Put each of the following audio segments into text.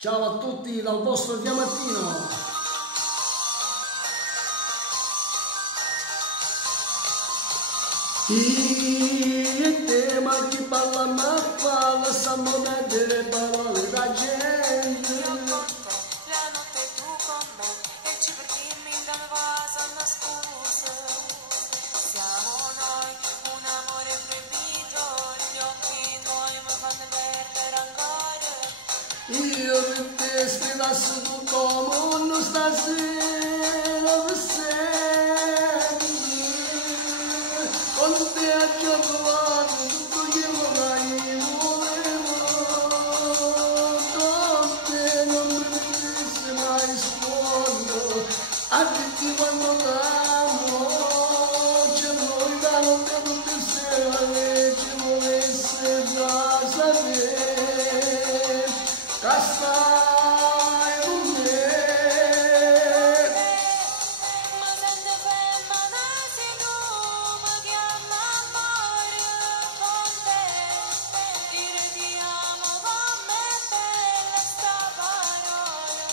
Ciao a tutti dal vostro Diamantino. Il tema che parla ma fa, lasciamo vedere parole da gente. Io con te, la notte tu con me, e ci perdirmi da me va, sono scuse. Siamo noi, un amore proibito, gli occhi tuoi mi fanno perdere ancora. Io per te sfidassi tutto il mondo stasera per sempre. Con te ho già provato tutto quello che io volevo. Con te non mi mettessi mai sfondo, a dirti quando t'amo. C'è noi da notte tutte sere, ci volesse già sapere che stai con me. Ma sento femmina se tu mi chiami amore con te, dire ti amo con me bella sta parola,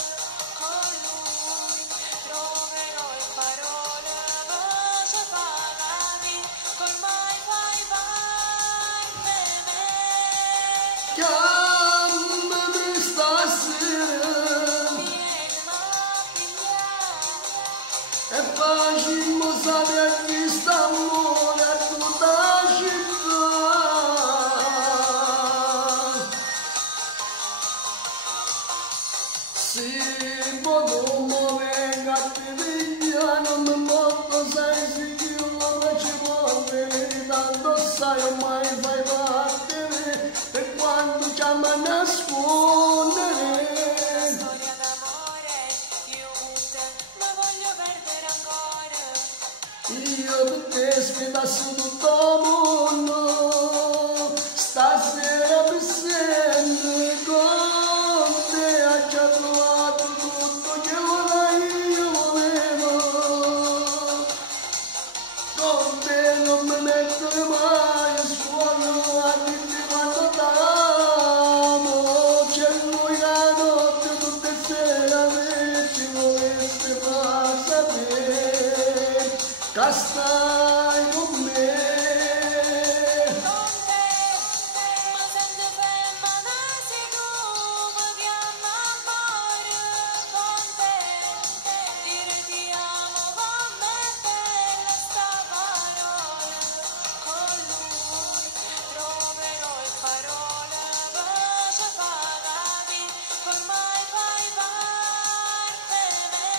con lui troverò le parole per ci far capire che ormai fai parte me. Chiamami stasera e facciamo sapere chi sta amore a tutta la città. Se poco venga a te via, non mi molto sei sicuro che ci può venire, tanto sai ormai fai parte per quando chiama a nascondere. Storia d'amore, io con te non voglio perdere ancora. Io per te sfidassi tutto il mondo, stasera per sempre con te ho già provato tutto quello che io volevo. Con te non mi mettere mai a scuola, a dirti quando t'amo. C'è lui la notte tutte sere, ci volesse far sapere che stai con me. Con te, ma sento femmina se tu mi chiami amore con te, dire ti amo con me bella sta parola, con lui troverò le parole per ci far capire che ormai fai parte me.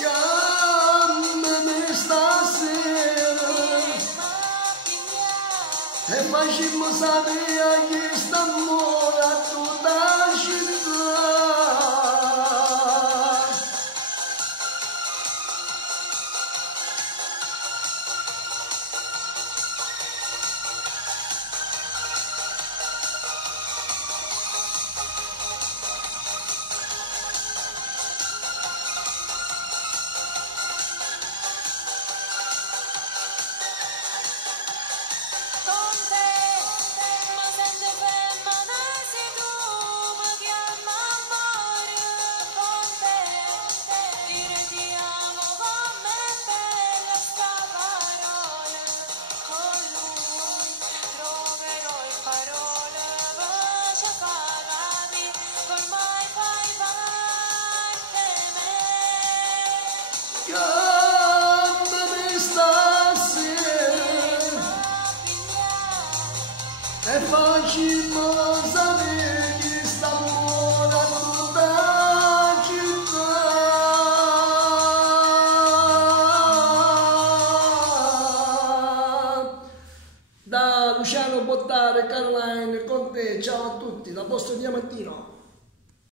Chiamami stasera e facciamo sapere chi sta amore a tutta la città. Con te, ma sento femmina se tu mi chiami amore con te, dire ti amo con me bella sta parola, con lui troverò le parole per ci far capire che ormai fai parte me. Chiamami stasera e facciamo sapere chi sta amore a tutta la città. Da Luciano Bottare, Caroline, con te, ciao a tutti, dal vostro Diamantino.